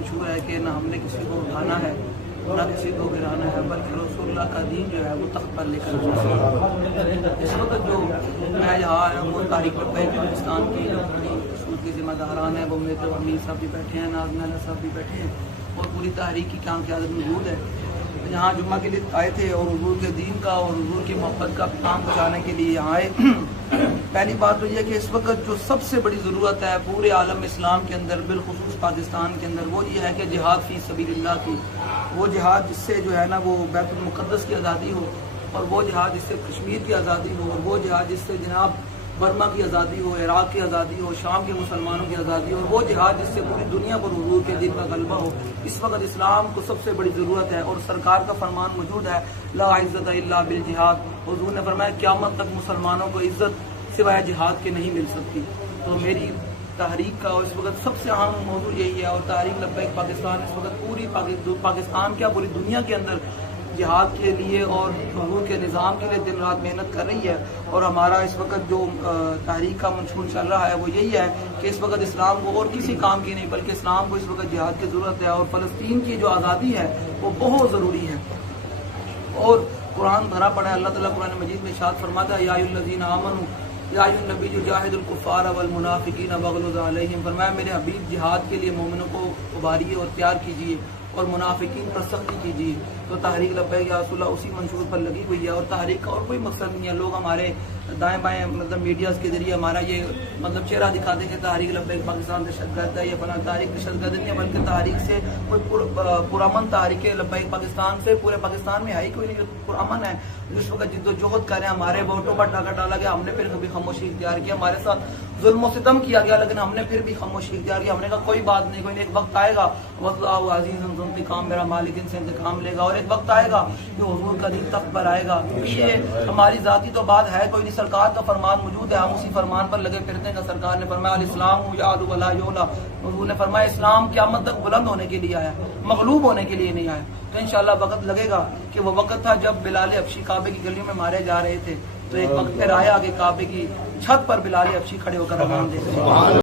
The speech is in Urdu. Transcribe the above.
منشور ہے کہ نہ ہم نے کسی کو اٹھانا ہے نہ کسی کو گرانا ہے، بلکہ رسول اللہ کا دین جو ہے وہ تخت پر لے کر اس وقت جو میں یہاں آیا ہوں تحریک لبیک پاکستان کی اصول کے ذمہ داران ہیں، وہ میرے تو امیر صاحب بھی بیٹھے ہیں، نازم اللہ صاحب بھی بیٹھے ہیں اور پوری تحریک کی کام قیادت موجود ہے۔ یہاں جمعہ کے لیے آئے تھے اور حضور کے دین کا اور حضور کی محبت کا پیغام پہنچانے کے لیے یہاں آئے۔ پہلی بات تو یہ کہ اس وقت جو سب سے بڑی ضرورت ہے پورے عالم اسلام کے اندر، بالخصوص پاکستان کے اندر، وہ یہ ہے کہ جہاد فی سبیل اللہ کی، وہ جہاد جس سے جو ہے نا وہ بیت المقدس کی آزادی ہو، اور وہ جہاد جس سے کشمیر کی آزادی ہو، اور وہ جہاد جس سے جناب برما کی آزادی ہو، عراق کی آزادی ہو، شام کے مسلمانوں کی آزادی ہو، اور وہ جہاد جس سے پوری دنیا پر حضور کے دین کا غلبہ ہو۔ اس وقت اسلام کو سب سے بڑی ضرورت ہے، اور سرکار کا فرمان موجود ہے لا عزت الا بالجہاد۔ حضور نے فرمایا قیامت تک مسلمانوں کو عزت سوائے جہاد کے نہیں مل سکتی۔ تو میری تحریک کا اور اس وقت سب سے اہم موضوع یہی ہے، اور تحریک لبیک پاکستان اس وقت پوری پاکستان کیا پوری دنیا کے اندر جہاد کے لیے اور حضور کے نظام کے لیے دن رات محنت کر رہی ہے۔ اور ہمارا اس وقت جو تحریک کا منشور چل رہا ہے وہ یہی ہے کہ اس وقت اسلام کو اور کسی کام کی نہیں بلکہ اسلام کو اس وقت جہاد کی ضرورت ہے، اور فلسطین کی جو آزادی ہے وہ بہت ضروری ہے۔ اور قرآن بھرا پڑا ہے، اللہ تعالیٰ قرآن مجید میں ارشاد فرماتا ہے یا ایھا الذین آمنوا یا ایھا النبی جاہد الکفار والمنافقین واغلظ علیہم، فرمایا میرے حبیب جہاد کے لیے مومنوں کو ابھاریے اور تیار کیجیے اور منافقین پر سختی کیجیے۔ تو تحریک لبیک یا رسول اللہ اسی منشور پر لگی ہوئی ہے، اور تحریک کا اور کوئی مقصد نہیں ہے۔ لوگ ہمارے دائیں بائیں مطلب میڈیاز کے ذریعے ہمارا یہ مطلب چہرہ دکھاتے ہیں کہ تحریک لبیک پاکستان دہشت گرد ہے یا فلاں، تحریک دہشت گرد نہیں ہے، بلکہ تحریک سے کوئی پرامن تحریک لبیک پاکستان سے پورے پاکستان میں ہے ہی کوئی نہیں جو پرامن ہے۔ جس وقت جد و جہد کر رہے ہیں، ہمارے ووٹوں پر ڈاکہ ڈالا گیا، ہم نے پھر کبھی خاموشی اختیار کی، ہمارے ساتھ ظلم و ستم کیا گیا، لیکن ہم نے پھر بھی خاموشی اختیار کی۔ ہم نے کہا کوئی بات نہیں، کوئی نہیں، ایک وقت آئے گا واللہ عزیز ذو انتقام، میرا مالک ان سے انتقام لے گا، اور ایک وقت آئے گا کہ حضور کا دین تخت پر آئے گا۔ یہ ہماری ذاتی تو بات ہے کوئی نہیں، سرکار کا فرمان موجود ہے، ہم اسی فرمان پر لگے پھرتے ہیں۔ سرکار نے فرمایا الاسلام یعلو ولا یعلی، حضور نے فرمایا اسلام قیامت تک بلند ہونے کے لیے آیا، مغلوب ہونے کے لیے نہیں آیا۔ تو انشاءاللہ وقت لگے گا کہ وہ وقت تھا جب بلال حبشی کعبے کی گلیوں میں مارے جا رہے تھے، تو ایک وقت پھر آیا کہ کعبے کی چھت پر بلال حبشی کھڑے ہو کر اذان دے رہے ہیں۔